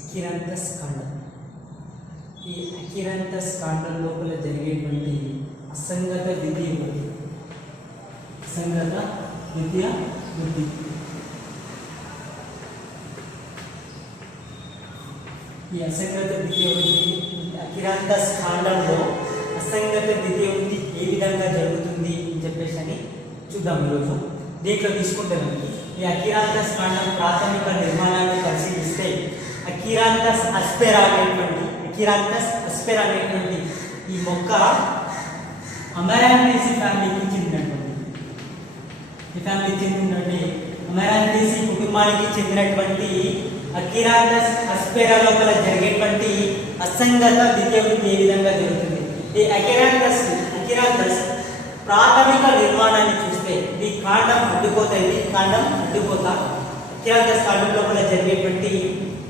అకిరాంతస్ కాండం. ఈ అకిరాంతస్ కాండం లోపల జరిగేటువంటి అసంగత ద్వితీయ వృద్ధి. అసంగత ద్వితీయ వృద్ధి ఈ అసంగత ద్వితీయ వృద్ధి అకిరాంతస్ కాండంలో అసంగత ద్వితీయ వృద్ధి ఏ విధంగా జరుగుతుంది అని చెప్పేసి అని చూద్దాం ఈరోజు. దీంట్లో తీసుకుంటే మనకి ఈ అకిరాంతస్ కాండం ప్రాథమిక నిర్మాణాన్ని పరిశీలిస్తే అకిరాంతస్ అస్పెరా అనేటువంటి ఈ మొక్క అమెరాంథేసి ఫ్యామిలీకి చెందినటువంటి అమెరాంథేసి కుటుంబానికి చెందినటువంటి అకిరాంతస్ అస్పెరా లోపల జరిగేటువంటి అసంగత ద్వితీయ వృద్ధి ఏ విధంగా జరుగుతుంది. ఈ అకిరాంతస్ ప్రాథమిక నిర్మాణాన్ని చూస్తే ఈ కాండం అడ్డుకోత అకిరాంతస్ కాండం లోపల జరిగేటువంటి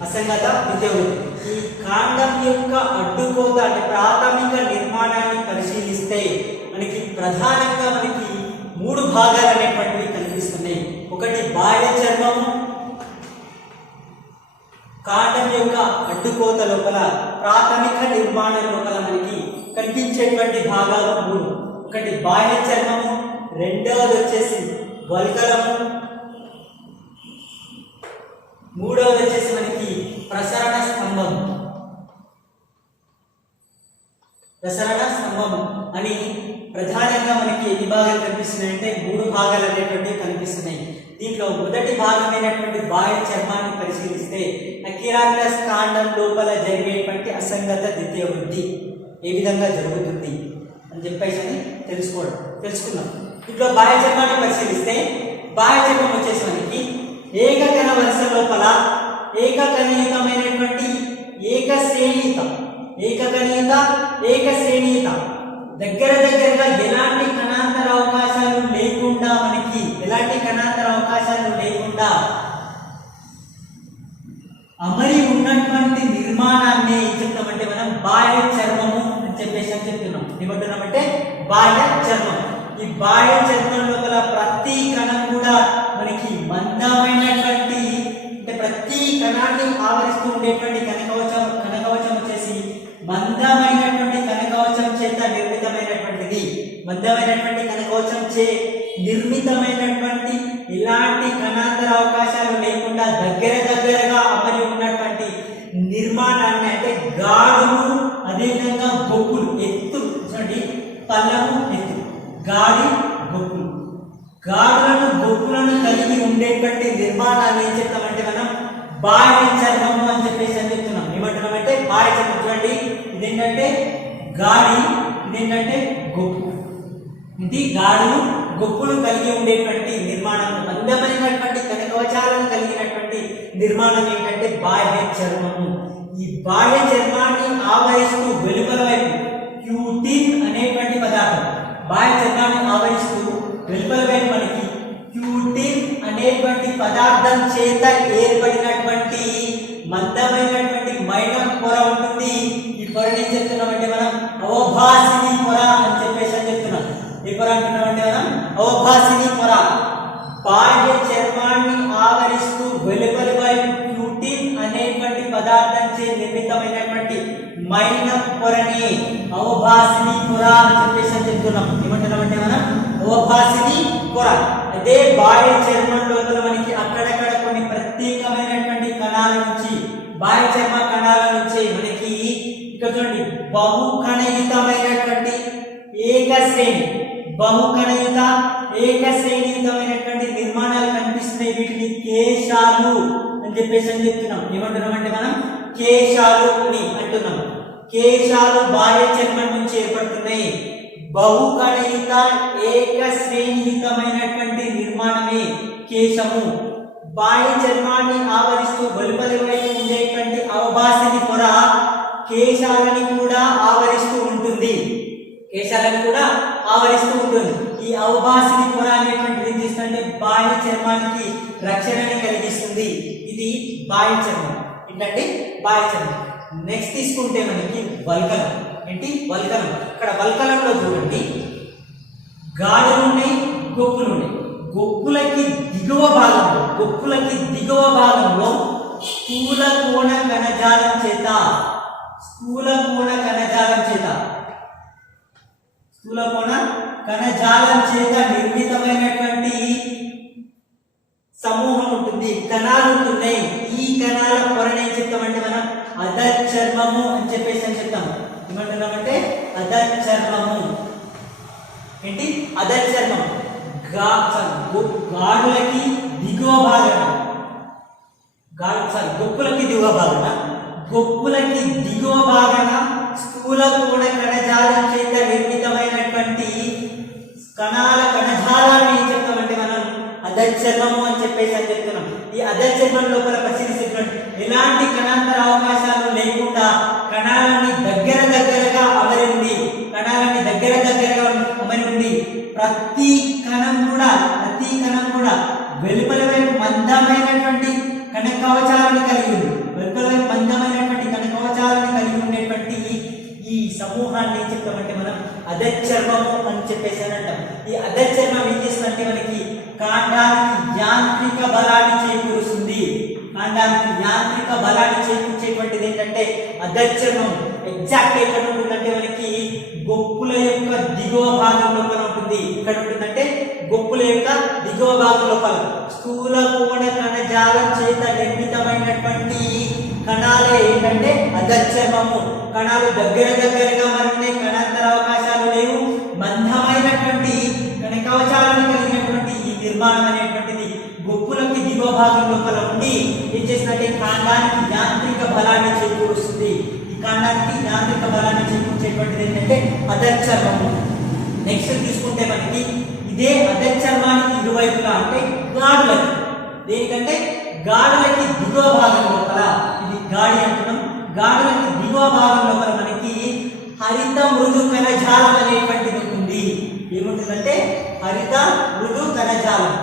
అసంగత ద్వితీయ వృద్ధి. ఈ కాండం యొక్క అడ్డుకోత అంటే ప్రాథమిక నిర్మాణాన్ని పరిశీలిస్తే మనకి ప్రధానంగా మూడు భాగాలు అనేటువంటివి కనిపిస్తున్నాయి. ఒకటి బాహ్య చర్మము. కాండం యొక్క అడ్డుకోత లోపల ప్రాథమిక నిర్మాణం లోపల మనకి కనిపించేటువంటి భాగాలు మూడు. ఒకటి బాహ్య చర్మము, రెండవది వచ్చేసి వల్కలము, మూడవది వచ్చేసి మనకి ప్రసరణ స్తంభము అని ప్రధానంగా మనకి ఎన్ని భాగాలు కనిపిస్తున్నాయంటే మూడు భాగాలు అనేటువంటివి కనిపిస్తున్నాయి. దీంట్లో మొదటి భాగమైనటువంటి బాహ్య చర్మాన్ని పరిశీలిస్తే అకిరాంతస్ కాండం లోపల జరిగేటువంటి అసంగత ద్వితీయ వృద్ధి ఏ విధంగా జరుగుతుంది అని చెప్పేసి తెలుసుకుందాం. దీంట్లో బాహ్య చర్మాన్ని పరిశీలిస్తే బాహ్య చర్మం వచ్చేసి మనకి ఏకకణ వరుస లోపల ఏకకణీయతమైనటువంటి ఏకశ్రేణీయత దగ్గరగా ఎలాంటి కణాంతర అవకాశాలు లేకుండా అమరి ఉన్నటువంటి నిర్మాణాన్ని ఏం చెప్తామంటే మనం బాహ్య చర్మము అని చెప్తున్నాం. ఏమంటున్నామంటే బాహ్య చర్మం. ఈ బాహ్య చర్మం లోపల ప్రతి కణం కూడా మనకి మందమైనటువంటి అంటే ప్రతి కణాన్ని ఆవరిస్తూ ఉండేటువంటి కనకవచం వచ్చేసి మందమైనటువంటి కనకవచం చేత నిర్మితమైనటువంటి ఇలాంటి కణాంతర అవకాశాలు లేకుండా దగ్గరగా అమరి ఉన్నటువంటి నిర్మాణాన్ని అంటే గాడులు, అదేవిధంగా బొక్కులు, ఎత్తు చూడండి, పల్లము ఎత్తు, గాడి బొక్కులు, బొక్కులను కలిగి ఉండేటువంటి నిర్మాణాన్ని ఏం చెప్తామంటే మనం బాహ్య చర్మము అని చెప్పేసి అని చెప్తున్నాం. ఏమంటున్నామంటే బాహ్య చర్మం. చూడండి, ఇదేంటంటే గాడి, ఇదేంటంటే గొప్పు. ఇది గాడులు, గొప్పులు కలిగి ఉండేటువంటి నిర్మాణం, అందమైనటువంటి కనకవచాలను కలిగినటువంటి నిర్మాణం ఏంటంటే బాహ్య చర్మము. ఈ బాహ్య చర్మాన్ని ఆవరిస్తూ వెలుపల వైపు క్యూటిన్ అనేటువంటి పదార్థం, బాహ్య చర్మాన్ని ఆవరిస్తూ వెలుపల వైపు మనకి క్యూటిన్ అనేటువంటి పదార్థం చేత ఏర్పడినటువంటి మందమైనటువంటి మైనం పొర ఉంటుంది. ఈ పొరని ఏం చెప్తున్నామంటే మనం అవభాసిని పొర అని చెప్పేసి చెప్తున్నాం. ఏ పొర అంటున్నామంటే మనం అవభాసిని పొర. బాహ్య చర్మాన్ని ఆవరిస్తూ వెలుపలి వైపు క్యూటిన్ అనేటువంటి పదార్థం చే నిర్మితమైనటువంటి మైనం పొరని అవభాసిని పొర అని చెప్పేసి చెప్తున్నాం. ఏమంటున్నామంటే మనం అవభాసిని పొర. అదే బాహ్య చర్మం లోపల మనకి అక్కడక్కడ కొన్ని ప్రత్యేకమైనటువంటి కణాల నుంచి, బాహ్య చర్మ కణాల నుంచి మనకి ఇక్కడ చూడండి బహుకణయుతమైనటువంటి ఏకశ్రేణీయుతమైనటువంటి నిర్మాణాలు కనిపిస్తున్నాయి. వీటిని కేశాలు అని చెప్పేసి చెప్తున్నాం. ఏమంటున్నామంటే మనం కేశాలు అని అంటున్నాం. కేశాలు బాహ్య చర్మం నుంచి ఏర్పడుతున్నాయి. బహుకణయుత ఏకశ్రేణీయుతమైనటువంటి నిర్మాణమే కేశము. బాహ్య చర్మాన్ని ఆవరిస్తూ వెలుపలి వైపు ఉండేటువంటి అవభాసిని పొర కేశాలని కూడా ఆవరిస్తూ ఉంటుంది. ఈ అవభాసిని పొర అనేటువంటిది ఏం చేస్తుందంటే బాహ్య చర్మానికి రక్షణని కలిగిస్తుంది. ఇది బాహ్య చర్మం. ఏంటంటే బాహ్య చర్మం. నెక్స్ట్ తీసుకుంటే మనకి వల్కలం. వల్కలం. ఇక్కడ వల్కలంలో చూడండి, గాడులు ఉన్నాయి, గొప్పులు ఉన్నాయి. గొప్పులకి దిగువ భాగంలో స్థూల కోణ కణజాలం చేత స్థూల కోణ కణజాలం చేత స్థూల కోణ కణజాలం చేత నిర్మితమైనటువంటి సమూహం ఉంటుంది, కణాలు ఉంటున్నాయి. ఈ కణాల పొరని ఏం చెప్తామంటే మనం అధచర్మము అని చెప్పేసి అని చెప్తాం. ఏమంటున్నామంటే అధచర్మము. ఏంటి అధచర్మం? గాడులకి దిగువ భాగం, గొప్పులకి దిగువ భాగన గొప్పులకి దిగువ భాగన స్థూల కోణ కణజాలం చేత నిర్మితమైనటువంటి కణాల కణజాలాన్ని ఏం చెప్తామంటే మనం అధచర్మము అని చెప్పేసి అని చెప్తున్నాం. ఈ అధచర్మం లోపల పరిశీలించినటువంటి ఎలాంటి కణాంతర అవకాశాలు లేకుండా కణాలని దగ్గరగా అమరి ఉంది, కణాలని దగ్గరగా అమరి ఉంది. ప్రతి కణం కూడా వెలుపల వైపు మందమైనటువంటి కణ కవచాలను కలిగి ఉంది. వెలుపల వైపు మందమైనటువంటి కణ కవచాలను కలిగి ఉండేటువంటి ఈ సమూహాన్ని ఏం చెప్తామంటే మనం అధచర్మము అని చెప్పేసి అని అంటాం. ఈ అధచర్మం ఏం చేస్తుందంటే మనకి కాండానికి యాంత్రిక బలాన్ని చేకూరుస్తుంది. కాండానికి యాంత్రిక బలాన్ని చేకూర్చేటువంటిది ఏంటంటే అధచర్మం. ఎగ్జాక్ట్ ఎక్కడ ఉంటుందంటే మనకి గొప్పుల యొక్క దిగువ భాగం లోపల ఉంటుంది. ఇక్కడ ఉంటుందంటే గొప్పుల యొక్క దిగువ భాగం లోపల స్థూల కోణ కణజాలం చేత నిర్మితమైనటువంటి కణాలే ఏంటంటే అధచర్మము. కణాలు దగ్గరగా మరిన్ని కణాంతర అవకాశాలు లేవు, మందమైనటువంటి కణ కవచాలను కలిగినటువంటి ఈ నిర్మాణం అనేటువంటిది గొప్పులకి దిగువ భాగం లోపల ఉండి ఏం చేసినట్టే కాండానికి యాంత్రిక బలాన్ని చేకూరుస్తుంది. ఈ కాండానికి యాంత్రిక బలాన్ని చేకూర్చేటువంటిది ఏంటంటే అధచర్మము. నెక్స్ట్ తీసుకుంటే మనకి ఇదే అధచర్మానికి ఇరువైపులా అంటే గాడులకి, దేనికంటే గాడులకి దిగువ భాగం లోపల, ఇది గాడి అంటున్నాం, గాడులకి దిగువ భాగం లోపల మనకి హరిత మృదు కణజాలం అనేటువంటిది ఉంటుంది. ఏముంటుందంటే హరిత మృదు కణజాలం.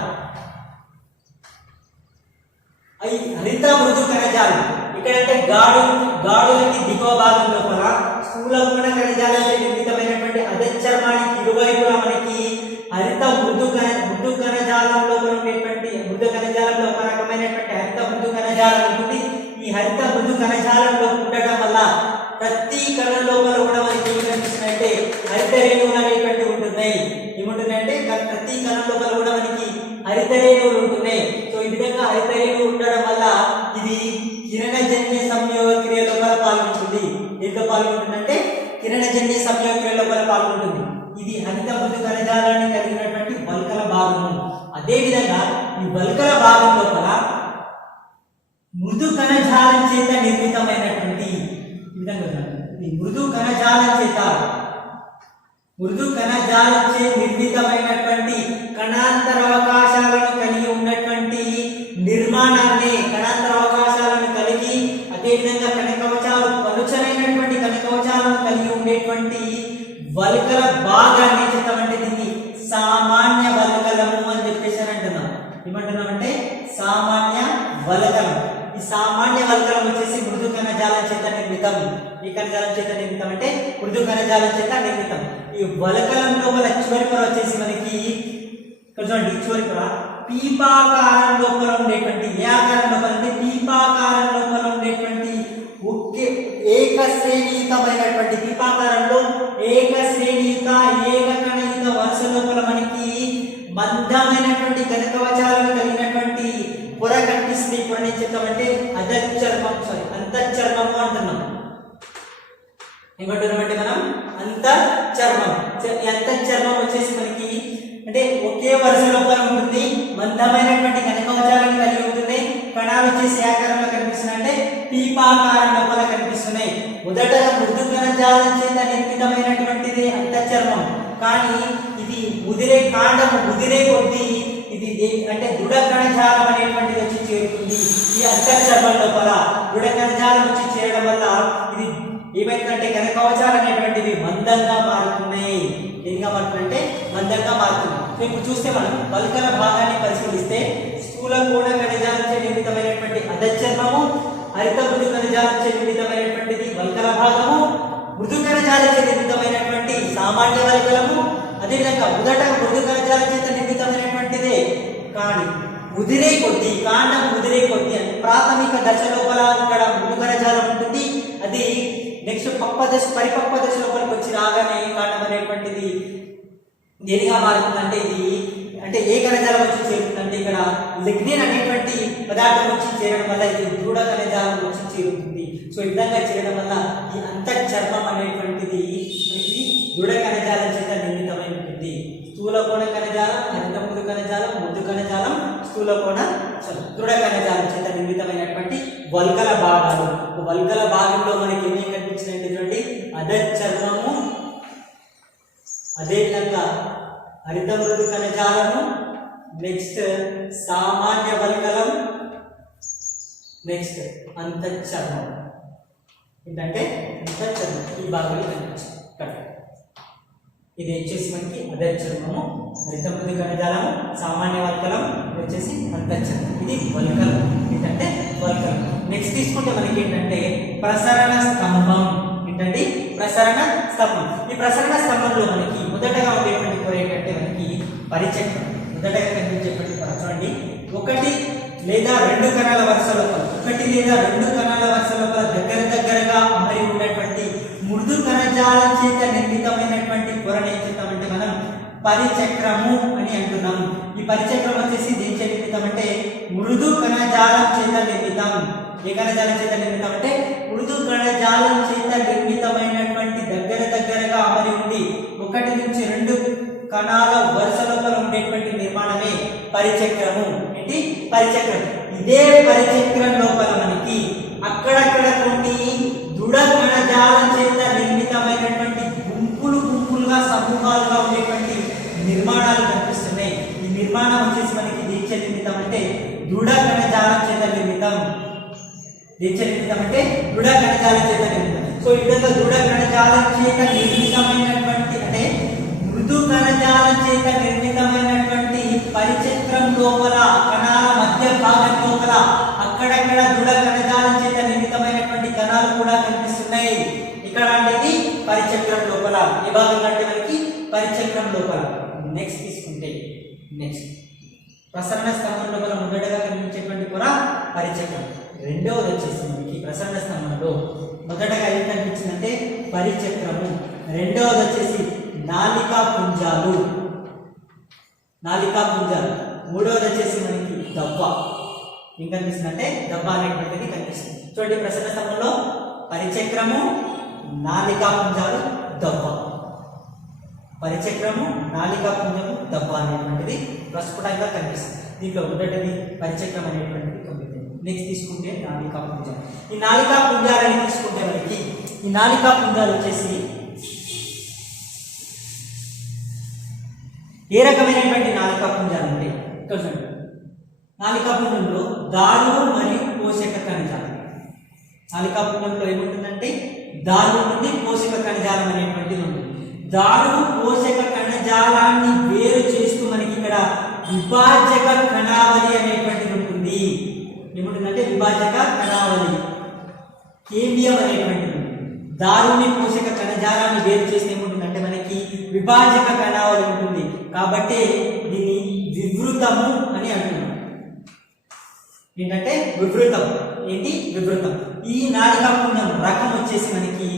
హరిత మృదు కణజాలం ఇక్కడంటే గాడులకి దిగువ భాగం లోపల స్థూల కోణ కణజాలంతో నిర్మితమైనటువంటి అధచర్మానికి ఇరువైపులా మనకి హరిత మృదు కణజాలం లోపల ఉండేటువంటి మృదు కణజాలంలో ఒక రకమైనటువంటి హరిత మృదు కణజాలం ఉంటుంది. ఈ హరిత మృదు కణజాలంలో ఉండటం వల్ల ప్రతి కణ లోపల కూడా మనకి ఏం కనిపిస్తున్నాయంటే హరిత రేణువులు అనేటువంటి ఉంటున్నాయి. ఏముంటున్నాయంటే ప్రతి కణ లోపల కూడా మనకి హరిత రేణువులు ఉంటున్నాయి. సో ఈ విధంగా హరిత రేణువులు ఉండడం వల్ల ఇది కిరణజన్య సంయోగ క్రియ లోపల పాల్గొంటుంది. ఎందులో పాల్గొంటుందంటే కిరణజన్య సంయోగ క్రియ లోపల పాల్గొంటుంది. ఇది హరిత మృదు కణజాలాన్ని కలిగినటువంటి వల్కల భాగము. అదేవిధంగా ఈ వల్కల భాగం లోపల మృదు కణజాలం చేత నిర్మితమైనటువంటి మృదు కణజాలం చే నిర్మితమైనటువంటి కణాంతర అవకాశాలను కలిగి ఉన్నటువంటి నిర్మాణాన్ని, కణాంతర అవకాశాలను కలిగి అదేవిధంగా కణ కవచాలు పలుచనైనటువంటి కణ కవచాలను కలిగి ఉండేటువంటి వల్కల భాగాన్ని చెప్తామంటే దీన్ని సామాన్య వల్కలము అని చెప్పేసి అంటున్నాం. ఏమంటున్నామంటే సామాన్య వల్కలం. ఈ సామాన్య వల్కలం వచ్చేసి మృదు కణజాలం చేత నిర్మితం. ఈ కణజాలం చేత నిర్మితం అంటే మృదు కణజాలం చేత నిర్మితం. ఈ వల్కలం లోపల చివరి పొర వచ్చేసి మనకి ఇక్కడ చూడండి, చివరి పొర పీపాకారం లోపల ఉండేటువంటి, ఏ ఆకారం లోపల అంటే పీపాకారం లోపల ఉండేటువంటి ఒకే ఏకశ్రేణీయుతమైనటువంటి పీపాకారంలో ఏకశ్రేణీయుత ఏకకణయుత వరుస లోపల మనకి మందమైనటువంటి కనకవచాలను కలిగినటువంటి పొర కనిపిస్తుంది. పొరని ఏం చెప్తామంటే అంతఃచర్మము అంటున్నాం. ఏమంటున్నామంటే మనం అంతఃచర్మం. ఈ అంతఃచర్మం వచ్చేసి మనకి అంటే ఒకే వరుస లోపల ఉంటుంది, మందమైనటువంటి కనకవచాలను కలిగి ఉంటుంది. కణాలు వచ్చేసి ఏ ఆకారంలో కనిపిస్తున్నాయి అంటే పీపాకారం లోపల కనిపిస్తున్నాయి. మొదట మృదు కణజాలం చేత నిర్మితమైనటువంటిది అంతఃచర్మం. కానీ ఇది కాండము ముదిరే కొద్దీ ఇది అంటే దృఢ కణజాలం అనేటువంటిది వచ్చి చేరుతుంది. ఈ అంతఃచర్మం లోపల దృఢ కణజాలం వచ్చి చేరడం వల్ల ఇది ఏమైతుందంటే కనకవచాలు అనేటువంటివి మందంగా మారుతున్నాయి. దేనిగా మారుతుందంటే మందంగా మారుతుంది. సో ఇప్పుడు చూస్తే మనం వల్కల భాగాన్ని పరిశీలిస్తే స్థూల కోణ కణజాలంచే నిర్మితమైనటువంటి అధచర్మము, హరిత మృదు కణజాలంచే నిర్మితమైనటువంటిది వల్కల భాగము, మృదు కణజాలంచే నిర్మితమైనటువంటి సామాన్య వల్కలము, అదేవిధంగా మొదట మృదు కణజాలం చేత నిర్మితమైనటువంటిదే కానీ ముదిరే కొద్ది కాండం ముదిరే కొద్ది ప్రాథమిక దశ లోపల ఇక్కడ మృదు కణజాలం ఉంటుంది. అది నెక్స్ట్ పరిపక్వ దశ లోపలికి వచ్చి రాగానే కాండం అనేటువంటిది దేనిగా మారుతుందంటే ఇది అంటే ఏ కణజాలం వచ్చి చేరుతుందంటే ఇక్కడ లిగ్నిన్ అనేటువంటి పదార్థం వచ్చి చేరడం వల్ల ఇది దృఢ కణజాలం వచ్చి చేరుతుంది. సో ఈ విధంగా చేయడం వల్ల ఈ అంతఃచర్మం అనేటువంటిది మనకి దృఢ కణజాలం చేత నిర్మితమై ఉంటుంది. స్థూల కోణ కణజాలం, హరిత మృదు కణజాలం, మృదు కణజాలం, స్థూల కోణ దృఢ కణజాలం చేత నిర్మితమైనటువంటి వల్కల భాగాలు. వల్కల భాగంలో మనకి ఏమేమి కనిపించినట్టు చూడండి, అధశ్చర్మము, అదేవిధంగా హరిత మృదు కణజాలము, నెక్స్ట్ సామాన్య వల్కలం, నెక్స్ట్ అంతఃచర్మం. ఏంటంటే అంతఃచర్మం ఈ భాగాలు కనిపించాయి. ఇది వచ్చేసి మనకి అధశ్చర్మము, హరిత మృదు కణజాలము, సామాన్య వల్కలం, వచ్చేసి అంతఃచర్మం. ఇది వల్కలం. ఏంటంటే వల్కలం. నెక్స్ట్ తీసుకుంటే మనకి ఏంటంటే ప్రసరణ స్తంభం. ఏంటంటే ప్రసరణ స్తంభం. ఈ ప్రసరణ స్తంభంలో మనకి మొదటగా ఉండేటువంటి పొర ఏంటంటే మనకి పరిచక్రం. మొదటగా కనిపించేటువంటి పొర చూడండి, ఒకటి లేదా రెండు కణాల వరుస లోపల దగ్గరగా అమరి ఉన్నటువంటి మృదు కణజాలం చేత నిర్మితమైనటువంటి పొరను ఏం చెప్తామంటే మనం పరిచక్రము అని అంటున్నాం. ఈ పరిచక్రం వచ్చేసి దేని చేత నిర్మితం అంటే మృదు కణజాలం చేత నిర్మితం. ఏ కణజాలం చేత నిర్మితం అంటే మృదు కణజాలం చేత నిర్మితమైనటువంటి దగ్గరగా అమరి ఉండి ఒకటి నుంచి రెండు కణాల వరుస లోపల ఉండేటువంటి నిర్మాణమే పరిచక్రము. ఏంటి పరిచక్రం. ఇదే పరిచక్రం లోపల మనకి అక్కడక్కడ కొన్ని దృఢ కణజాలం చేత నిర్మితమైనటువంటి గుంపులుగా సమూహాలుగా ఉండేటువంటి నిర్మాణాలు కనిపిస్తున్నాయి. ఈ నిర్మాణం వచ్చేసి మనకి దేని చేత నిర్మితం అంటే దృఢ కణజాలం చేత నిర్మితం. దేని చేత నిర్మితం అంటే దృఢ కణజాలం చేత నిర్మితం. సో ఈ విధంగా దృఢ కణజాలం చేత నిర్మితమైనటువంటి అంటే మృదు కణజాలం చేత నిర్మితమైనటువంటి పరిచక్రం లోపల కణాల మధ్య భాగం లోపల అక్కడక్కడ దృఢ కణజాలం చేత నిర్మితమైనటువంటి కణాలు కూడా కనిపిస్తున్నాయి. ఇక్కడ అనేది పరిచక్రం లోపల. ఏ భాగంలో అంటే మనకి పరిచక్రం లోపల. నెక్స్ట్ తీసుకుంటే నెక్స్ట్ ప్రసరణ స్తంభం లోపల మొదటగా కనిపించేటువంటి పొర పరిచక్రం. రెండవది వచ్చేసి మనకి ప్రసరణ స్తంభంలో మొదటగా ఏం కనిపించిందంటే పరిచక్రము. రెండవది వచ్చేసి నాళికా పుంజాలు. మూడవది వచ్చేసి మనకి దవ్వ. ఏం కనిపిస్తుంది అంటే దవ్వ అనేటువంటిది కనిపిస్తుంది. చూడండి, ప్రసరణ స్తంభంలో పరిచక్రము, నాళికా పుంజాలు, దవ్వ. పరిచక్రము, నాళికా పుంజము, దవ్వ అనేటువంటిది ప్రస్ఫుటంగా కనిపిస్తుంది. దీంట్లో మొదటిది పరిచక్రం అనేటువంటిది కనిపిస్తుంది. నెక్స్ట్ తీసుకుంటే నాళికా పుంజాలు. ఈ నాళికా పుంజాలని తీసుకుంటే మనకి ఈ నాళికా పుంజాలు వచ్చేసి ఏ రకమైనటువంటి నాళికా పుంజాలు అంటే ఇక్కడ చూడండి, నాళికా పుంజంలో దారువు మరియు పోషక కణజాలం. నాళికా పుంజంలో ఏముంటుందంటే దారువు నుండి పోషక కణజాలం అనేటువంటిది ఉంటుంది. దారువు పోషక కణజాలాన్ని వేరు చేస్తూ మనకి ఇక్కడ విభాజక కణావళి అనేటువంటిది ఉంటుంది. ఏముంటుందంటే విభాజక కణావళి, కేంద్రీయం అనేటువంటిది. దారుని పోషక కణజాలాన్ని వేరు చేస్తే ఏముంటుందంటే మనకి విభాజక కణావళి ఉంటుంది. కాబట్టి దీన్ని వివృతము అని అంటున్నాం. ఏంటంటే వివృతం. ఏంటి వివృతం. ఈ నాళికా పుంజం రకం వచ్చేసి మనకి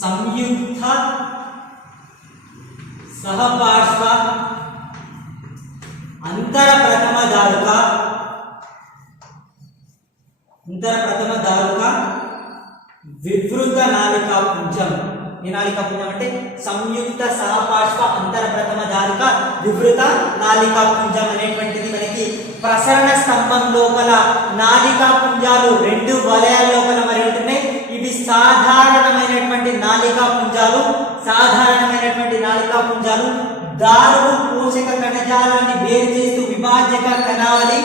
సంయుక్త సహపార్శ్వ అంతర ప్రథమ దారుక వివృత నాళికా పుంజం. ఈ నాళికా పుంజం అంటే సంయుక్త సహపార్శ్వ అంతర ప్రథమ దారుక వివృత నాళికా పుంజం అనేటువంటిది మనకి ప్రసరణ స్తంభం లోపల నాళికా పుంజాలు రెండు వలయాల లోపల మరి ఉంటున్నాయి. ఇవి సాధారణమైనటువంటి నాళికా పుంజాలు దారువు పోషక కణజాలాన్ని వేరు చేస్తూ విభాజక కణావళి,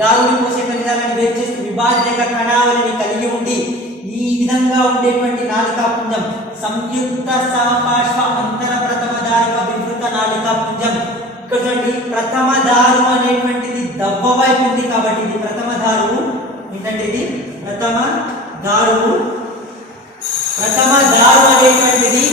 దారుని పోషక కణజాలాన్ని వేరు చేస్తూ విభాజక కణావళిని కలిగి ఉండి ఈ విధంగా ఉండేటువంటి నాళికా పుంజం సంయుక్త సహపార్శ్వ అంతర ప్రథమ దారుక వివృత నాళికా పుంజం. ఇక్కడ చూడండి, ప్రథమ దారు అనేటువంటిది దవ్వ వైపు ఉంది కాబట్టి ఇది ప్రథమ దారువు. ఏంటంటే ఇది ప్రథమ దారువు అనేటువంటిది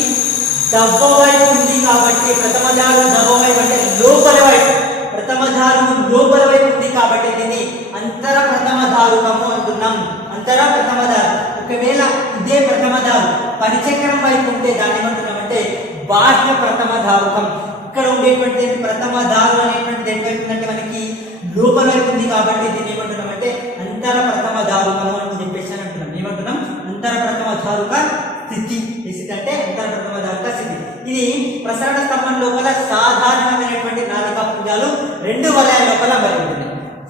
దవ్వ వైపు ఉంది కాబట్టి ప్రథమ దారు దవ్వ వైపు అంటే లోపల వైపు, ప్రథమ దారువు లోపల వైపు ఉంది కాబట్టి దీన్ని అంతర ప్రథమ దారుకము అంటున్నాం. అంతర ప్రథమ దారు. ఒకవేళ ఇదే ప్రథమ దారు పరిచక్రం వైపు ఉంటే దాన్ని ఏమంటున్నామంటే బాహ్య ప్రథమ దారుకం. ఇక్కడ ఉండేటువంటి ప్రథమ దారు అనేటువంటిది ఏంటంటే మనకి లోపల వైపు ఉంది కాబట్టి దీన్ని ఏమంటున్నామంటే అంతర ప్రథమ దారుకం అని చెప్పేసి అని అంటున్నాం. ఏమంటున్నాం? అంతర ప్రథమ దారుక స్థితి. అంటే అంతర ప్రథమ దారుక స్థితి. ఇది ప్రసరణ స్తంభం లోపల సాధారణమైనటువంటి నాళికా పుంజాలు 2 వలయాల లోపల అమరి ఉంటుంది.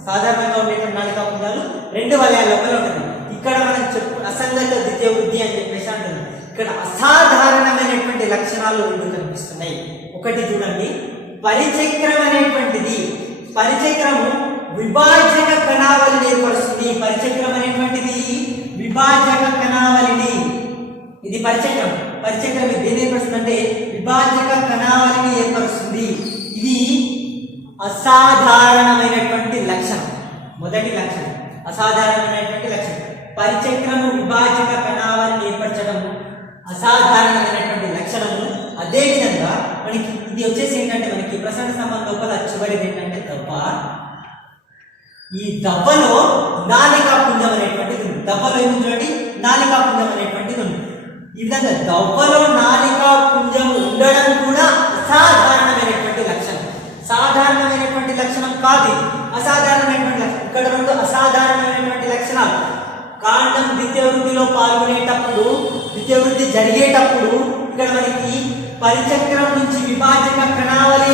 సాధారణంగా ఉండేటువంటి నాళికా పుంజాలు 2 వలయాల లోపల ఉంటుంది. ఇక్కడ మనం అసంగత ద్వితీయ వృద్ధి అని చెప్పేసి అంటున్నాం. ఇక్కడ అసాధారణమైనటువంటి లక్షణాలు 2 కనిపిస్తున్నాయి. ఒకటి చూడండి, పరిచక్రం అనేటువంటిది పరిచక్రము విభాజక కణావళిని ఏర్పరుస్తుంది. పరిచక్రం అనేటువంటిది విభాజక కణావళిని, ఇది పరిచక్రం. పరిచక్రం దేని ఏర్పరుస్తుంది అంటే విభాజక కణావళిని ఏర్పరుస్తుంది. ఇది అసాధారణమైనటువంటి లక్షణం. మొదటి లక్షణం అసాధారణమైనటువంటి లక్షణం. పరిచక్రము విభాజక కణావళిని ఏర్పరచడం అసాధారణమైనటువంటి లక్షణము. అదేవిధంగా మనకి ఇది వచ్చేసి ఏంటంటే మనకి ప్రసరణ స్తంభం లోపల చివరిది ఏంటంటే దవ్వ. ఈ దవ్వలో నాళికా పుంజం అనేటువంటిది ఉంది. దవ్వలో ఏమి చూడండి, నాళికా పుంజం అనేటువంటిది ఉంది. ఈ విధంగా దవ్వలో నాళికా పుంజం ఉండడం కూడా అసాధారణమైనటువంటి లక్షణం. సాధారణమైనటువంటి లక్షణం కాదు, అసాధారణమైనటువంటి లక్షణం. ఇక్కడ 2 అసాధారణమైనటువంటి లక్షణాలు. కాండం ద్వితీయ వృద్ధిలో పాల్గొనేటప్పుడు, ద్వితీయ వృద్ధి జరిగేటప్పుడు ఇక్కడ మనకి పరిచక్రం నుంచి విభాజక కణావళి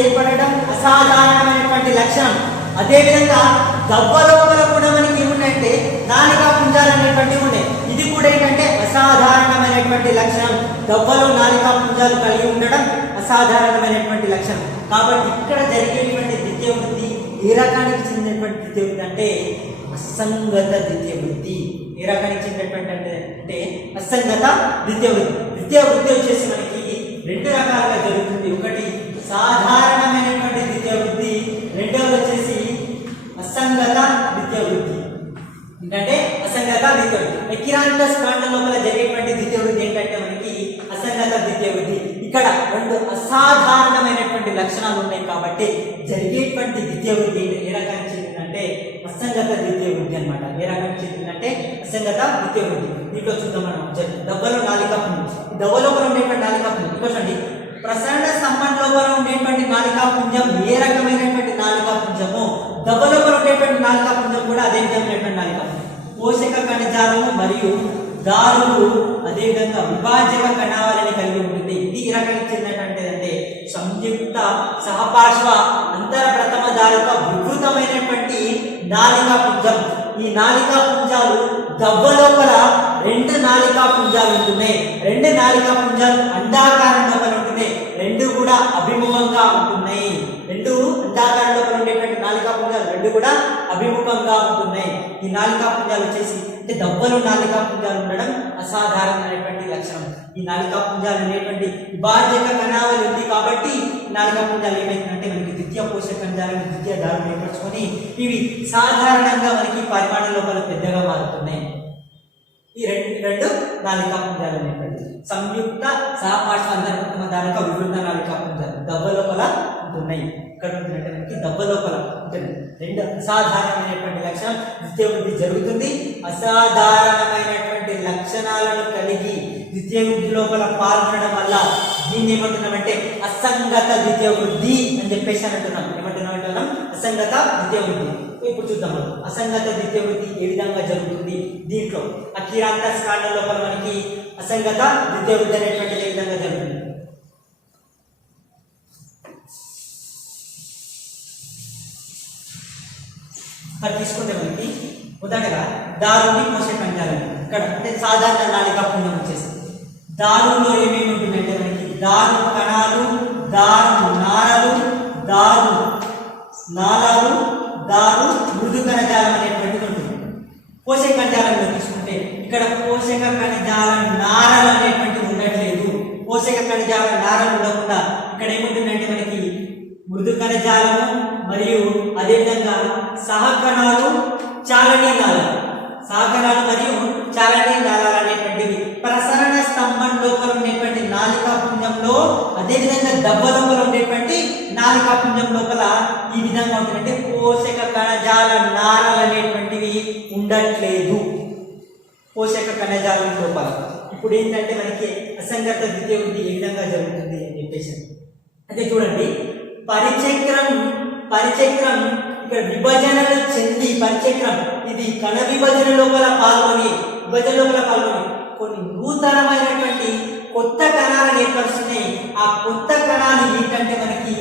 ఏర్పడడం అసాధారణమైనటువంటి లక్షణం. అదేవిధంగా దవ్వ లోపల కూడా మనకి ఏమున్నాయంటే నాళికా పుంజాలు అనేటువంటివి ఉన్నాయి. ఇది కూడా ఏంటంటే అసాధారణమైనటువంటి లక్షణం. దవ్వలో నాళికా పుంజాలు కలిగి ఉండడం అసాధారణమైనటువంటి లక్షణం. కాబట్టి ఇక్కడ జరిగేటువంటి ద్వితీయ వృద్ధి ఏ రకానికి చెందినటువంటి ద్వితీయ వృద్ధి అంటే అసంగత ద్వితీయ వృద్ధి. ఏ రకానికి చెందినటువంటి అంటే అసంగత ద్వితీయ వృద్ధి. ద్వితీయ వృద్ధి వచ్చేసి మనకి 2 రకాలుగా జరుగుతుంది. ఒకటి సాధారణమైనటువంటి ద్వితీయ వృద్ధి, రెండవది వచ్చేసి అసంగత ద్వితీయ వృద్ధి. ఏంటంటే అసంగత ద్వితీయ వృద్ధి. ఎకిరాంతస్ కాండం లోపల జరిగేటువంటి ద్వితీయ వృద్ధి ఏంటంటే మనకి అసంగత ద్వితీయ వృద్ధి. ఇక్కడ 2 అసాధారణమైనటువంటి లక్షణాలు ఉన్నాయి కాబట్టి జరిగేటువంటి ద్వితీయ వృద్ధి ఏ రకానికి చెందిందంటే అసంగత ద్వితీయ వృద్ధి అన్నమాట. ఏ రకానికి చెందిందంటే అసంగత ద్వితీయ వృద్ధి. దీంట్లో చూద్దాం మనం. దవ్వలో నాళికా పుంజం, దవ్వ లోపల ఉండేటువంటి నాళికా పుంజం. చూడండి, ప్రసరణ స్తంభం లోపల ఉండేటువంటి నాళికా పుంజం ఏ రకమైనటువంటి నాళికా పుంజము, దవ్వ లోపల ఉండేటువంటి నాళికా పుంజం కూడా అదే విధమైనటువంటి నాళికా పుంజం. పోషక కణజాలము మరియు దారులు అదేవిధంగా విభాజక కణావళిని కలిగి ఉంటుంది. ఇది ఈ రకానికి చెందినటువంటి అంటే సంయుక్త సహపార్శ్వ అంతర ప్రథమ దారుక వివృతమైనటువంటి నాళికా పుంజం. ఈ నాళికా పుంజాలు దవ్వ లోపల 2 నాళికా పుంజాలు ఉంటున్నాయి. 2 నాళికా పుంజాలు అండాకారం లోపల ఉంటున్నాయి. 2 కూడా అభిముఖంగా ఉంటున్నాయి. 2 అండాకారం లోపల ఉండేటువంటి నాళికా పుంజాలు 2 కూడా అభిముఖంగా ఉంటున్నాయి. ఈ నాళికా పుంజాలు వచ్చేసి అంటే దవ్వలో నాళికా పుంజాలు ఉండడం అసాధారణమైనటువంటి లక్షణం. ఈ నాళికా పుంజాలు అనేటువంటి విభాజక కణావళి ఉంది కాబట్టి నాళికా పుంజాలు ఏమైందంటే మనకి ద్వితీయ పోషక కణజాలను ద్వితీయ దారులు ఏర్పరచుకొని ఇవి సాధారణంగా మనకి పరిమాణం లోపల పెద్దగా మారుతున్నాయి. ఈ 2 నాళికా పుంజాలు అనేటువంటి సంయుక్త సహపార్శ్వ అంతర ప్రథమ దారుక వివృత నాళికా పుంజాలు దవ్వ లోపల ఉంటున్నాయి. ఇక్కడ ఉంటుందంటే మనకి దవ్వ లోపల ఉంటుంది. 2 అసాధారణమైనటువంటి లక్షణం ద్వితీయ వృద్ధి జరుగుతుంది. అసాధారణమైనటువంటి లక్షణాలను కలిగి ద్వితీయ వృద్ధి లోపల పాల్గొనడం వల్ల దీన్ని ఏమంటున్నామంటే అసంగత ద్వితీయ వృద్ధి అని చెప్పేసి అంటున్నాం. ఏమంటున్నామంటే మనం అసంగత ద్వితీయ వృద్ధి. ఇప్పుడు చూద్దాం మనం అసంగత ద్వితీయ వృద్ధి ఏ విధంగా జరుగుతుంది. దీంట్లో అకిరాంతస్ కాండం లోపల మనకి అసంగత ద్వితీయ వృద్ధి అనేటువంటిది ఏ విధంగా జరుగుతుంది. ఇక్కడ తీసుకుంటే మనకి మొదటగా దారుని పోషక కణజాలం ఇక్కడ అంటే సాధారణ నాళికా పుంజం వచ్చేసి దారుల్లో ఏమేమి ఉంటుందంటే మనకి దారు కణాలు, దారు నారలు, దారు నాళాలు, దారు మృదు కణజాలం అనేటువంటిది ఉంటుంది. పోషక కణజాలంలో తీసుకుంటే ఇక్కడ పోషక కణజాల నారలు అనేటువంటివి ఉండట్లేదు. పోషక కణజాల నారలు ఉండకుండా ఇక్కడ ఏముంటుందంటే మనకి మృదు కణజాలము మరియు అదేవిధంగా సహకణాలు, చాలనీ నాళాలు, సహకణాలు మరియు చాలనీ నాళాలు అనేటువంటివి ప్రసరణ స్తంభం లోపల ఉండేటువంటి నాళికా పుంజంలో అదేవిధంగా దవ్వ లోపల ఉండేటువంటి నాళికా పుంజం లోపల ఈ విధంగా ఉంటుందంటే పోషక కణజాల నారలు అనేటువంటివి ఉండట్లేదు. పోషక కణజాలం లోపల. ఇప్పుడు ఏంటంటే మనకి అసంగత ద్వితీయ వృద్ధి ఏ విధంగా జరుగుతుంది అని చెప్పేసి అంటే చూడండి, పరిచక్రం ఇక్కడ విభజనలు చెంది పరిచక్రం ఇది కణ విభజన లోపల పాల్గొని కొన్ని నూతనమైనటువంటి కొత్త కణాలను ఏర్పరుస్తున్నాయి. ఆ కొత్త కణాలు ఏంటంటే మనకి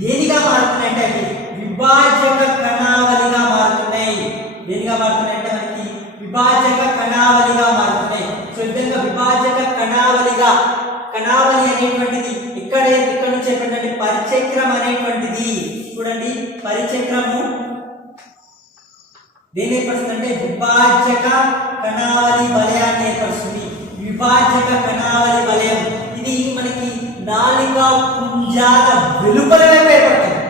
దేనిగా మారుతున్నాయంటే అవి విభాజక కణావలిగా మారుతున్నాయి. దేనిగా మారుతున్నాయంటే మనకి విభాజక కణావలిగా మారుతున్నాయి. సో ఈ విధంగా విభాజక కణావలి అనేటువంటిది ఇక్కడ నుంచి ఏర్పడినటువంటి పరిచక్రం అనేటువంటిది చూడండి, పరిచక్రము దేని ఏర్పరుస్తుందంటే విభాజక కణావలి వలయాన్ని ఏర్పరుస్తుంది. విభాజక కణావలి వలయం ఇది మనకి నాళికా పుంజాల వెలుపల వైపు ఏర్పడుతుంది.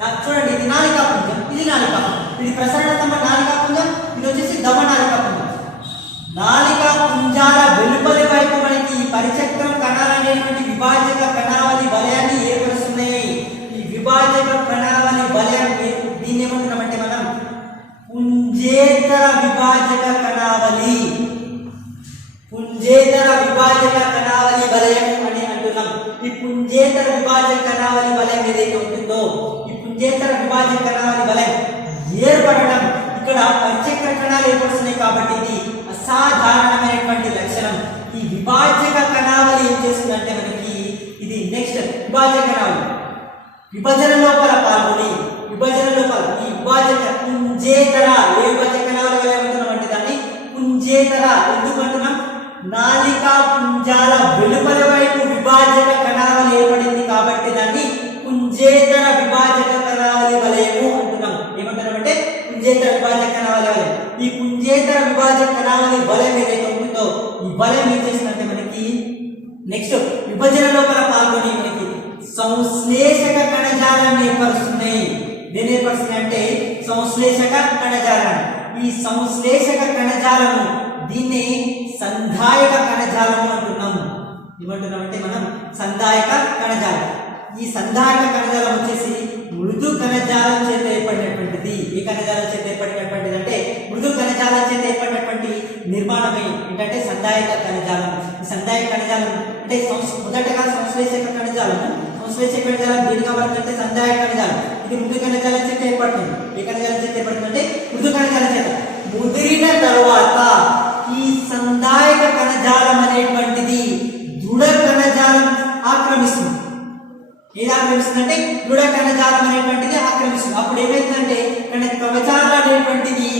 నాకు చూడండి, ఇది నాళికా పుంజం, ఇది నాళికా పుంజం, ఇది ప్రసరణ స్తంభ నాళికా పుంజం, ఇది వచ్చేసి దమ నాళికా పుంజం. నాళికా పుంజాల వెలుపలి వైపు మనకి పరిచక్రం కణాలు అనేటువంటి విభాజక కణావలి వలయాన్ని ఏర్పరుస్తున్నాయి. ఈ విభాజక కణావలి వలయం దీన్ని ఏమంటున్నామంటే మనం పుంజేతర విభాజక కణావలి వలయం అని అంటున్నాం. ఈ పుంజేతర విభాజక కణావలి వలయం ఏదైతే ఉంటుందో, ఈ పుంజేతర విభాజక కణావలి వలయం ఏర్పడడం ఇక్కడ పరిచక్ర కణాలు ఏర్పడుతున్నాయి కాబట్టి ఇది అసాధారణమైనటువంటి లక్షణం. ఈ విభాజక కణావలి ఏం చేస్తుందంటే మనకి ఇది నెక్స్ట్ విభాజక కణావలి విభజన లోపల పాల్గొని ఈ విభాజక పుంజేతర ఏ విభాజక కణావలి వలయం అంటున్నాం అంటే దాన్ని పుంజేతర ఎందుకు అంటున్నాం? నాళికా పుంజాల వెలుపల వైపు విభాజక కణావలి ఏర్పడింది కాబట్టి దాన్ని పుంజేతర విభాజక కణావలి వలయము అంటున్నాం. ఏమంటున్నామంటే పుంజేతర విభాజక కణావలి వలయం. ఈ పుంజేతర విభాజక కణావలి వలయం ఏదైతే ఉంటుందో ఈ వలయం ఏం చేసిందంటే మనకి నెక్స్ట్ విభజన లోపల పాల్గొని మనకి సంశ్లేషక కణజాలాన్ని ఏర్పరుస్తున్నాయి. దేని ఏర్పరుస్తున్నాయి అంటే సంశ్లేషక కణజాలాన్ని. ఈ సంశ్లేషక కణజాలము దీన్ని సంధాయక కణజాలము అంటున్నాము. ఏమంటున్నాం అంటే మనం సంధాయక కణజాలం. ఈ సంధాయక కణజాలం వచ్చేసి మృదు కణజాలం చేత ఏర్పడినటువంటిది. ఏ కణజాలం చేత ఏర్పడినటువంటిది అంటే మృదు కణజాలం చేత ఏర్పడినటువంటి నిర్మాణమే ఏంటంటే సంధాయక కణజాలం. ఈ సంధాయక కణజాలం అంటే మొదటగా సంశ్లేషక కణజాలము. సంశ్లేషక కణజాలం దేనిగా పడుతుందంటే సంధాయక కణజాలం. ఇది మృదు కణజాలం చేత ఏర్పడుతుంది. ఏ కణజాలం చేత ఏర్పడుతుందంటే మృదు కణజాలం చేత. ముదిరిన తరువాత ఈ సంధాయక కణజాలం అనేటువంటిది దృఢ కణజాలం ఆక్రమిస్తుంది. ఏది ఆక్రమిస్తుందంటే దృఢ కణజాలం అనేటువంటిది ఆక్రమిస్తుంది. అప్పుడు ఏమైతుందంటే కణజాలం అనేటువంటిది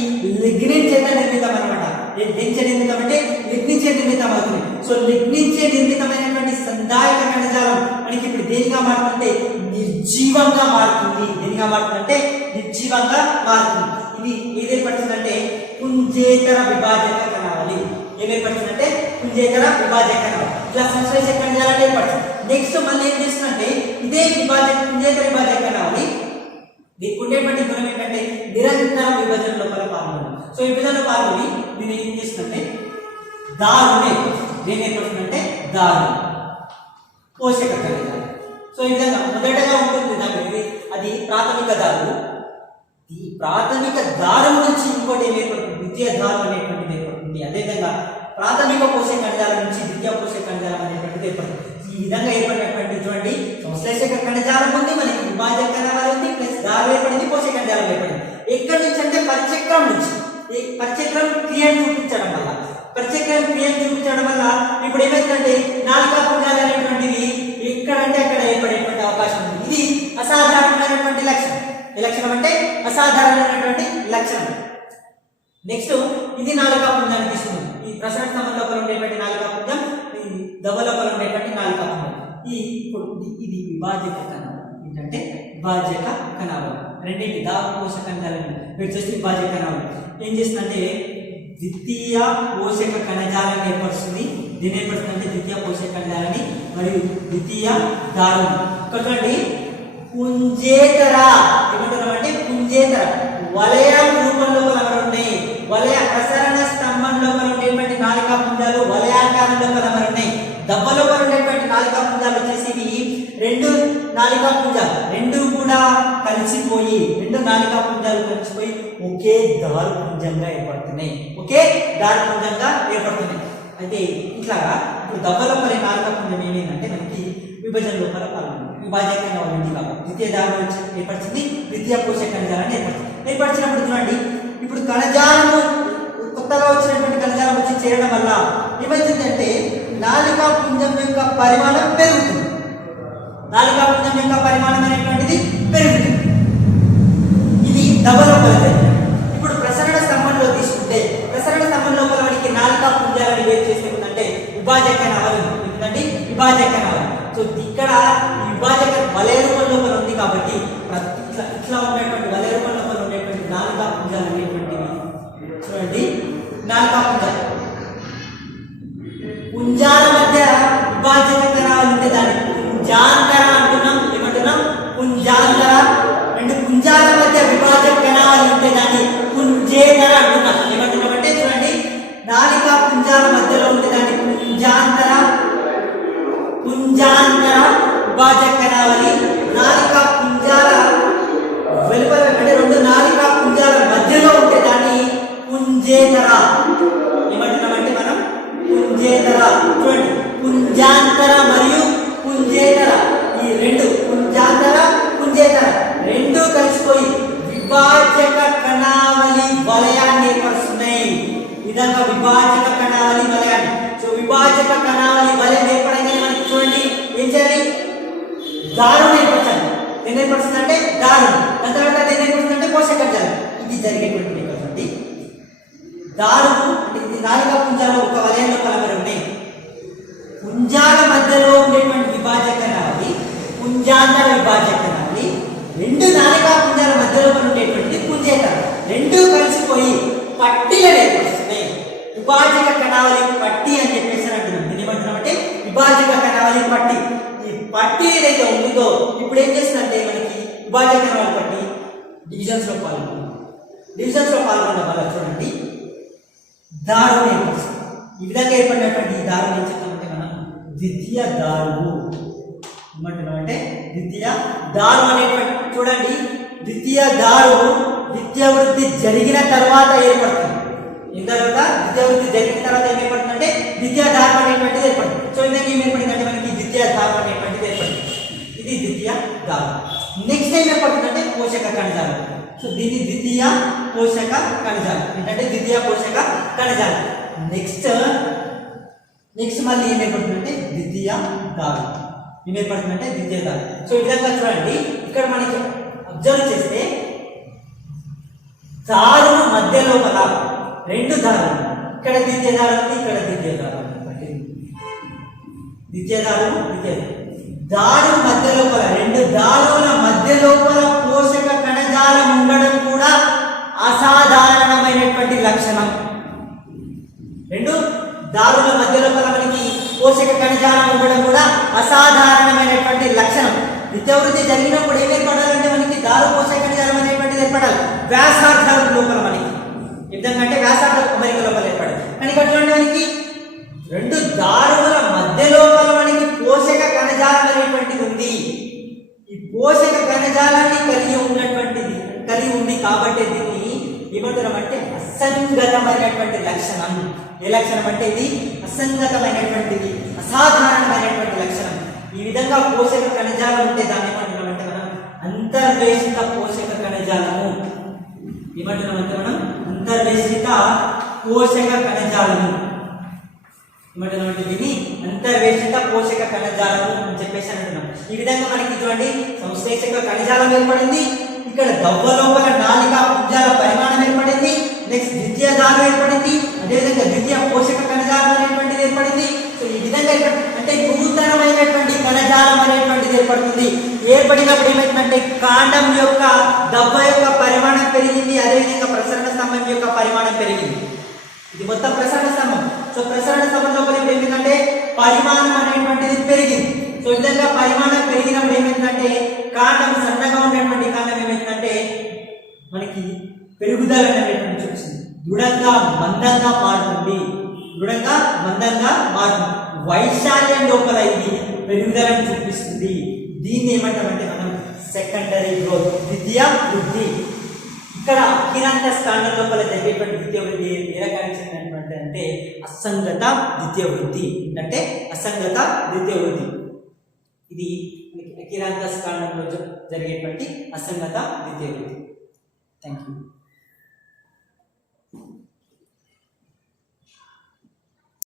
లిగ్నిన్ చేత నిర్మితం అనమాట. దేని చేత నిర్మితం అంటే లిగ్నిన్ చేత నిర్మితం అవుతుంది. సో లిగ్నిన్ చేత నిర్మితమైనటువంటి సంధాయక కణజాలం మనకి ఇప్పుడు దేనిగా మారుతుందంటే నిర్జీవంగా మారుతుంది. దేనిగా మారుతుందంటే నిర్జీవంగా మారుతుంది. ఇది ఏది ఏర్పడుతుందంటే పుంజేతర విభాజక కణావలి. ఏమేర్పడుతుందంటే పుంజేతర విభాజక కణావలి. ఇట్లా సంశ్లేషక కణజాలాలు ఏర్పడుతుంది. నెక్స్ట్ మళ్ళీ ఏం చేస్తుందంటే ఇదే పుంజేతర విభాజక కణావలి దీనికి ఉండేటువంటి గుణం ఏంటంటే నిరంతర విభజన లోపల పాల్గొనడం. సో విభజనలో పాల్గొని దీన్ని ఏం చేస్తుందంటే దారుణే దేని ఏర్పడుతుందంటే దారు పోషక కణజాలం. సో ఈ విధంగా మొదటగా ఉంటుంది దానికి అది ప్రాథమిక దారు. ఈ ప్రాథమిక దారం నుంచి ఇంకోటి ఏర్పడుతుంది ద్వితీయ దారం అనేటువంటిది ఏర్పడుతుంది. అదేవిధంగా ప్రాథమిక పోషక కణజాలం నుంచి ద్వితీయ పోషక కణజాలం అనేటువంటిది ఏర్పడుతుంది. ఈ విధంగా ఏర్పడినటువంటి చూడండి సంశ్లేషక కణజాలం ఉంది, మనకి విభాజక కణాలు ఉంది, ప్లస్ దారం ఏర్పడింది, పోషక కణజాలం ఏర్పడింది. ఎక్కడి నుంచి అంటే పరిచక్రం నుంచి. ఈ పరిచక్రం క్రియను చూపించడం వల్ల ఇప్పుడు ఏమైందంటే నాళికా పుంజాలు అనేటువంటివి ఎక్కడంటే అక్కడ ఏర్పడేటువంటి అవకాశం ఉంది. ఇది అసాధారణమైనటువంటి లక్షణం. ఏ లక్షణం అంటే అసాధారణమైనటువంటి లక్షణం. నెక్స్ట్ ఇది నాళికా పుంజాన్ని తీసుకుంది. ఈ ప్రసరణ స్తంభం లోపల ఉండేటువంటి నాళికా పుంజం, దవ లోపల ఉండేటువంటి నాళికా పుంజం. ఇప్పుడు ఇది విభాజక కణాలు. ఏంటంటే విభాజక కణాలు రెండింటి దావ పోషక కణజాలను వచ్చేసి విభాజక కణాలు ఏం చేస్తుందంటే ద్వితీయ పోషక కణజాలాన్ని ఏర్పరుస్తుంది. దీని ఏర్పడుతుందంటే ద్వితీయ పోషక కణజాలాన్ని మరియు ద్వితీయ దారం. ఇక్కడ చూడండి పుంజేతర ఏమంటున్నామంటే పుంజేతర వలయం రూపంలో కలవరున్నాయి. వలయ ప్రసరణ స్తంభం లోపల ఉండేటువంటి నాళికా పుంజాలు వలయాకారంలో కలవరున్నాయి. దవ్వ లోపల ఉండేటువంటి నాళికా పుంజాలు వచ్చేసి రెండు నాళికా పుంజాలు రెండు కూడా కలిసిపోయి ఒకే దారు పుంజంగా ఏర్పడుతున్నాయి. ఒకే దారపుంజంగా ఏర్పడుతుంది. అయితే ఇట్లాగా ఇప్పుడు దవ్వ లోపల నాలుక పుంజం ఏమైందంటే మనకి విభజన లోపల పాల్గొంది. విభాజకంగా ఉంది కాబట్టి ద్వితీయ దారం ఏర్పడుతుంది, ద్వితీయ పోషక కణజాలాన్ని ఏర్పరిచినప్పుడు చూడండి ఇప్పుడు కణజాలము కొత్తగా వచ్చినటువంటి కణజాలం వచ్చి చేరడం వల్ల ఏమవుతుందంటే నాలికా పుంజం యొక్క పరిమాణం పెరుగుతుంది. నాలికా పుంజం యొక్క పరిమాణం అనేటువంటిది పెరుగుతుంది. ఇది దవ్వ లోపల జరిగింది. ఇప్పుడు ప్రసరణ స్తంభంలో తీసుకుంటే ప్రసరణ స్తంభం లోపల మనకి నాలికా పుంజాలను వేరు చేస్తే అంటే విభాజక నాళం ఏంటంటే విభాజక నాళం. సో ఇక్కడ విభాజక వలయ రూపం లోపల ఉంది కాబట్టి ఇట్లా ఉన్నటువంటి వలయ రూపం లోపల ఉండేటువంటి నాలుగా పుంజాలు అనేటువంటివి చూడండి. నాలుగా పుంజాలు పుంజాల మధ్య విభాజక కణాలు ఉంటే దాన్ని పుంజాంతర అంటున్నాం. ఏమంటున్నాం? పుంజాంతర. రెండు పుంజాల మధ్య విభాజక కణాలు ఉంటే దాన్ని పుంజేతర అంటున్నాం. ఏమంటున్నాం అంటే చూడండి నాలికా పుంజాల మధ్యలో ఉంటే దాన్ని పుంజాంతర విభాజక కణావళి. నాలికా పుంజాల వెలుపల అంటే రెండు నాలికా పుంజాల మధ్యలో ఉంటే దాన్ని పుంజేతర. ఏమంటున్నామంటే మనం పుంజేతర. చూడండి పుంజాంతర మరియు పుంజేతర ఈ రెండు పుంజాంతర పుంజేతర రెండు కలిసిపోయి విభాజక కణావళి వలయాన్ని ఏర్పరుస్తున్నాయి. ఈ విధంగా విభాజక కణావళి వలయాన్ని. సో విభాజక కణావళి వలయం ఏర్పడగానే మనకి చూడండి ఏం చేయాలి? దారం ఏర్పరచాలి. దేని ఏర్పరుస్తుందంటే దారం. దాని తర్వాత దేని ఏర్పడుతుందంటే పోషక కణజాలం. ఇది జరిగేటువంటి దారులు అంటే ఇది నాలుగా పుంజాలు ఒక వలయంలో కలవరి ఉన్నాయి. పుంజాల మధ్యలో ఉండేటువంటి విభాజక కణావళి పుంజాంతర విభాజక కణావళి, రెండు నాలుగా పుంజాల మధ్యలో ఉండేటువంటి పుంజేతర రెండు కలిసిపోయి పట్టీలను ఏర్పరుస్తున్నాయి. విభాజక కణావళి పట్టి అని చెప్పేసి అంటున్నాం. దీన్ని ఏమంటున్నామంటే విభాజక కణావళి పట్టి. ఈ పట్టి ఏదైతే ఉందో ఇప్పుడు ఏం చేస్తుందంటే మనకి విభాజక కణావళి పట్టి డివిజన్స్ లో పాల్గొనడం వల్ల చూడండి దారం ఏర్పడుతుంది. ఈ విధంగా ఏర్పడినటువంటి ఈ దారం ఏం చెప్తామంటే మనం ద్వితీయ దారువు ఏమంటున్నామంటే ద్వితీయ దారు అనేటువంటి చూడండి ద్వితీయ దారువు ద్వితీయ వృద్ధి జరిగిన తర్వాత ఏర్పడుతుంది. ఈ తర్వాత ద్వితీయ వృద్ధి జరిగిన తర్వాత ఏం ఏర్పడుతుందంటే ద్వితీయ దారం అనేటువంటిది ఏర్పడుతుంది. సో ఇందాక ఏం ఏర్పడిందంటే మనకి ద్వితీయ దారం అనేటువంటిది ఏర్పడుతుంది. ఇది ద్వితీయ దారం. నెక్స్ట్ ఏం ఏర్పడుతుందంటే పోషక కణజాలం. సో దీన్ని ద్వితీయ పోషక కణజాలం ఏంటంటే ద్వితీయ పోషక కణజాలం. నెక్స్ట్ మళ్ళీ ఏం ఏర్పడుతుందంటే ద్వితీయ దారు. ఏం ఏర్పడుతుందంటే ద్వితీయ దారు. సో ఈ విధంగా చూడండి ఇక్కడ మనకి అబ్జర్వ్ చేస్తే దారు మధ్య లోపల రెండు దారులు ఇక్కడ ద్వితీయ దారు ఉంది, ఇక్కడ ద్వితీయ దారు దారు మధ్య లోపల రెండు దారుల మధ్య లోపల పోషక కణజాలం ఉండడం కూడా అసాధారణమైనటువంటి లక్షణం. రెండు దారుల మధ్య లోపల మనకి పోషక కణజాలం ఉండడం కూడా అసాధారణమైనటువంటి లక్షణం. ద్వితీయ వృద్ధి జరిగినప్పుడు ఏం ఏర్పడాలంటే మనకి దారు పోషక కణజాలం అనేటువంటిది ఏర్పడాలి వ్యాసార్థాల లోపల మనకి. ఈ విధంగా అంటే వ్యాసార్థ అమరిక లోపల ఏర్పడాలి. కానీ ఇక్కడ చూడండి మనకి రెండు దారుల మధ్య లోపల మనకి పోషక కణజాలం అనేటువంటిది ఉంది. ఈ పోషక కణజాలాన్ని కలిగి ఉంది కాబట్టి దీన్ని ఏమంటున్నామంటే అసంగతమైనటువంటి లక్షణం. ఏ లక్షణం అంటే ఇది అసంగతమైనటువంటిది, అసాధారణమైనటువంటి లక్షణం. ఈ విధంగా పోషక కణజాలం ఉంటే దాన్ని ఏమంటున్నామంటే మనం అంతర్వేశిత పోషక కణజాలము. ఏమంటున్నామంటే మనం అంతర్వేశిత పోషక కణజాలము ఏమంటున్నామంటే దీన్ని అంతర్వేశిత పోషక కణజాలము అని చెప్పేసి అంటున్నాం. ఈ విధంగా మనకి చూడండి సంశ్లేషక కణజాలం ఏర్పడింది. ఇక్కడ దవ్వ లోపల నాలికా పుంజాల పరిమాణం ఏర్పడింది. నెక్స్ట్ ద్వితీయ దారు ఏర్పడింది. అదేవిధంగా ద్వితీయ పోషక కణజాలం అనేటువంటిది ఏర్పడింది. సో ఈ విధంగా అంటే నూతనమైనటువంటి కణజాలం అనేటువంటిది ఏర్పడుతుంది. ఏర్పడినప్పుడు ఏమైందంటే కాండం యొక్క దవ్వ యొక్క పరిమాణం పెరిగింది. అదేవిధంగా ప్రసరణ స్తంభం యొక్క పరిమాణం పెరిగింది. ఇది మొత్తం ప్రసరణ స్తంభం. సో ప్రసరణ స్తంభం లోపల ఏమిటంటే పరిమాణం అనేటువంటిది పెరిగింది. సో ఈ విధంగా పరిమాణం పెరిగినప్పుడు ఏమైందంటే కాండం సన్నగా ఉన్నటువంటి కాండం ఏమైందంటే మనకి పెరుగుదల అనేటువంటి చూపిస్తుంది. దృఢంగా మందంగా మారుతుంది. వైశాల్యం లోపల ఇది పెరుగుదలను చూపిస్తుంది. దీన్ని ఏమంటామంటే మనం సెకండరీ గ్రోత్ ద్వితీయ వృద్ధి. ఇక్కడ కిరాంతస్ కాండం లోపల జరిగేటువంటి ద్వితీయ వృత్తి ఏ రకానికి చెందినటువంటి అంటే అసంగత ద్వితీయ వృత్తి. అంటే అసంగత ద్వితీయ వృత్తి ఇది కిరాంతస్ కాండంలో జరిగేటువంటి అసంగత ద్వితీయ వృత్తి. Thank you.